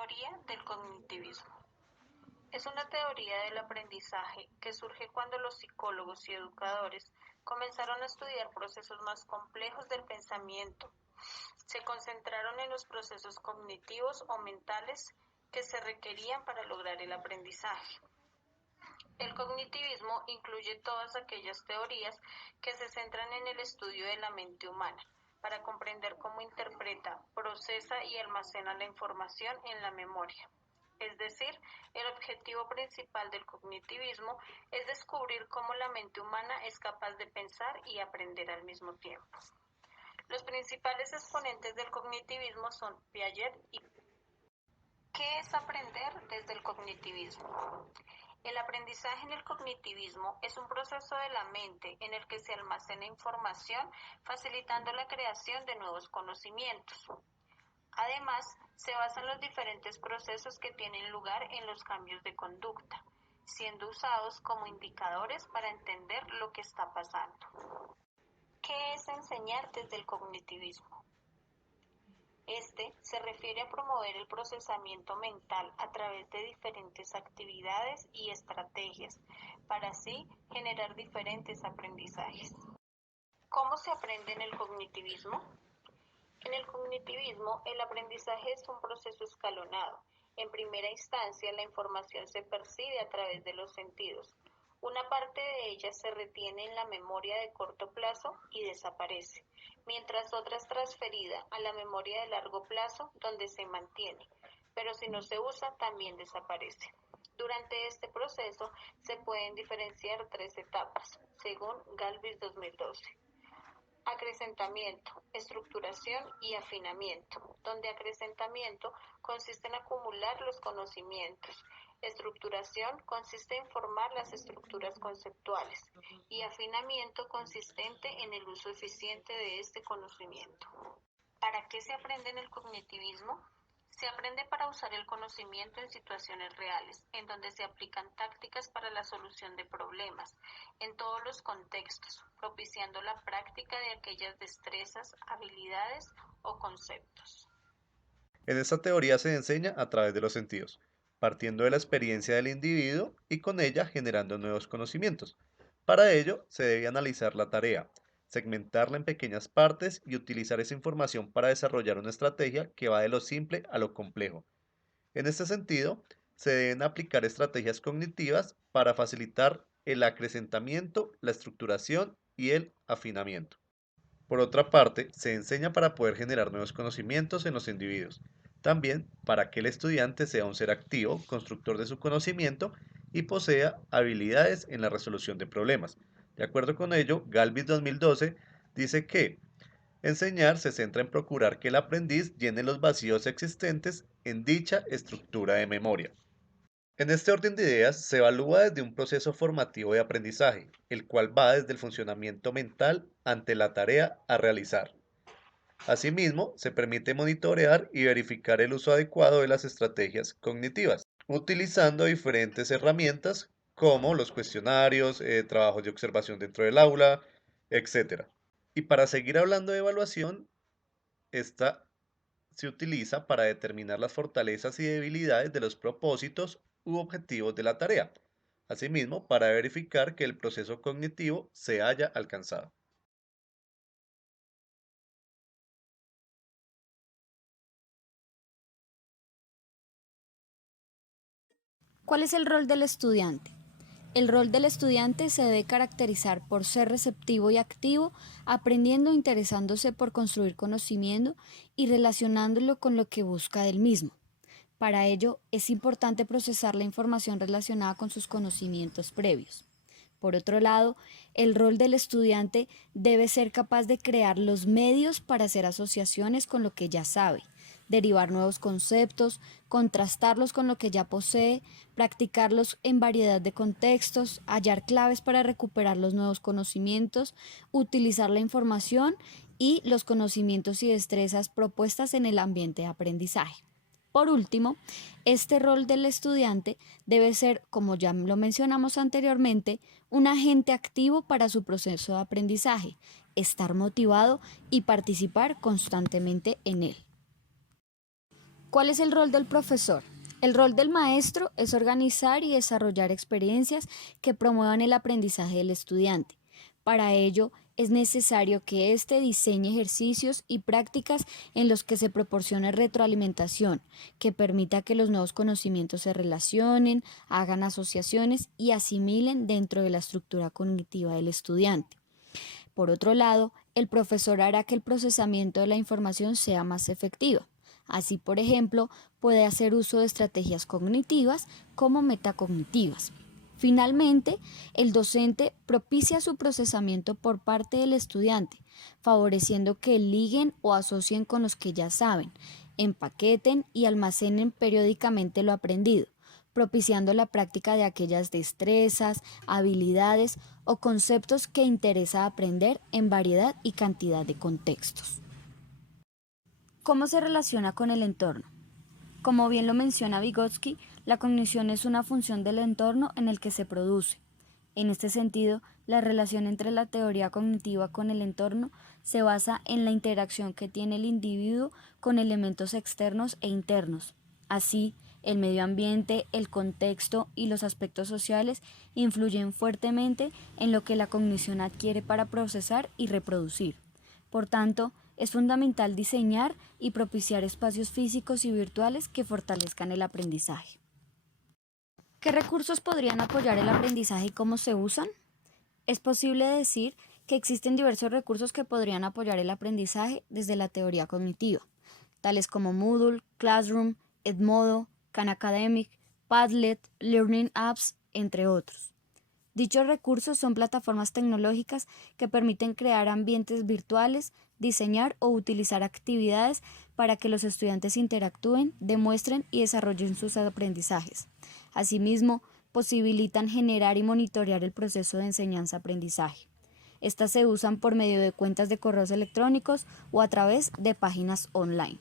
Teoría del cognitivismo. Es una teoría del aprendizaje que surge cuando los psicólogos y educadores comenzaron a estudiar procesos más complejos del pensamiento. Se concentraron en los procesos cognitivos o mentales que se requerían para lograr el aprendizaje. El cognitivismo incluye todas aquellas teorías que se centran en el estudio de la mente humana, para comprender cómo interpreta, procesa y almacena la información en la memoria. Es decir, el objetivo principal del cognitivismo es descubrir cómo la mente humana es capaz de pensar y aprender al mismo tiempo. Los principales exponentes del cognitivismo son Piaget y... ¿Qué es aprender desde el cognitivismo? El aprendizaje en el cognitivismo es un proceso de la mente en el que se almacena información, facilitando la creación de nuevos conocimientos. Además, se basa en los diferentes procesos que tienen lugar en los cambios de conducta, siendo usados como indicadores para entender lo que está pasando. ¿Qué es enseñar desde el cognitivismo? Este se refiere a promover el procesamiento mental a través de diferentes actividades y estrategias, para así generar diferentes aprendizajes. ¿Cómo se aprende en el cognitivismo? En el cognitivismo, el aprendizaje es un proceso escalonado. En primera instancia, la información se percibe a través de los sentidos. Una parte de ella se retiene en la memoria de corto plazo y desaparece, mientras otra es transferida a la memoria de largo plazo, donde se mantiene, pero si no se usa, también desaparece. Durante este proceso se pueden diferenciar tres etapas, según Galvis 2012. Acrecentamiento, estructuración y afinamiento, donde acrecentamiento consiste en acumular los conocimientos, estructuración consiste en formar las estructuras conceptuales y afinamiento consistente en el uso eficiente de este conocimiento. ¿Para qué se aprende en el cognitivismo? Se aprende para usar el conocimiento en situaciones reales, en donde se aplican tácticas para la solución de problemas, en todos los contextos, propiciando la práctica de aquellas destrezas, habilidades o conceptos. En esta teoría se enseña a través de los sentidos, partiendo de la experiencia del individuo y con ella generando nuevos conocimientos. Para ello, se debe analizar la tarea, segmentarla en pequeñas partes y utilizar esa información para desarrollar una estrategia que va de lo simple a lo complejo. En este sentido, se deben aplicar estrategias cognitivas para facilitar el acrecentamiento, la estructuración y el afinamiento. Por otra parte, se enseña para poder generar nuevos conocimientos en los individuos. También para que el estudiante sea un ser activo, constructor de su conocimiento y posea habilidades en la resolución de problemas. De acuerdo con ello, Galvis 2012 dice que enseñar se centra en procurar que el aprendiz llene los vacíos existentes en dicha estructura de memoria. En este orden de ideas se evalúa desde un proceso formativo de aprendizaje, el cual va desde el funcionamiento mental ante la tarea a realizar. Asimismo, se permite monitorear y verificar el uso adecuado de las estrategias cognitivas, utilizando diferentes herramientas como los cuestionarios, trabajos de observación dentro del aula, etc. Y para seguir hablando de evaluación, esta se utiliza para determinar las fortalezas y debilidades de los propósitos u objetivos de la tarea. Asimismo, para verificar que el proceso cognitivo se haya alcanzado. ¿Cuál es el rol del estudiante? El rol del estudiante se debe caracterizar por ser receptivo y activo, aprendiendo e interesándose por construir conocimiento y relacionándolo con lo que busca del mismo. Para ello, es importante procesar la información relacionada con sus conocimientos previos. Por otro lado, el rol del estudiante debe ser capaz de crear los medios para hacer asociaciones con lo que ya sabe, derivar nuevos conceptos, contrastarlos con lo que ya posee, practicarlos en variedad de contextos, hallar claves para recuperar los nuevos conocimientos, utilizar la información y los conocimientos y destrezas propuestas en el ambiente de aprendizaje. Por último, este rol del estudiante debe ser, como ya lo mencionamos anteriormente, un agente activo para su proceso de aprendizaje, estar motivado y participar constantemente en él. ¿Cuál es el rol del profesor? El rol del maestro es organizar y desarrollar experiencias que promuevan el aprendizaje del estudiante. Para ello, es necesario que éste diseñe ejercicios y prácticas en los que se proporcione retroalimentación, que permita que los nuevos conocimientos se relacionen, hagan asociaciones y asimilen dentro de la estructura cognitiva del estudiante. Por otro lado, el profesor hará que el procesamiento de la información sea más efectivo. Así, por ejemplo, puede hacer uso de estrategias cognitivas como metacognitivas. Finalmente, el docente propicia su procesamiento por parte del estudiante, favoreciendo que liguen o asocien con los que ya saben, empaqueten y almacenen periódicamente lo aprendido, propiciando la práctica de aquellas destrezas, habilidades o conceptos que interesa aprender en variedad y cantidad de contextos. ¿Cómo se relaciona con el entorno? Como bien lo menciona Vygotsky, la cognición es una función del entorno en el que se produce. En este sentido, la relación entre la teoría cognitiva con el entorno se basa en la interacción que tiene el individuo con elementos externos e internos. Así, el medio ambiente, el contexto y los aspectos sociales influyen fuertemente en lo que la cognición adquiere para procesar y reproducir. Por tanto, es fundamental diseñar y propiciar espacios físicos y virtuales que fortalezcan el aprendizaje. ¿Qué recursos podrían apoyar el aprendizaje y cómo se usan? Es posible decir que existen diversos recursos que podrían apoyar el aprendizaje desde la teoría cognitiva, tales como Moodle, Classroom, Edmodo, Khan Academic, Padlet, Learning Apps, entre otros. Dichos recursos son plataformas tecnológicas que permiten crear ambientes virtuales, diseñar o utilizar actividades para que los estudiantes interactúen, demuestren y desarrollen sus aprendizajes. Asimismo, posibilitan generar y monitorear el proceso de enseñanza-aprendizaje. Estas se usan por medio de cuentas de correos electrónicos o a través de páginas online.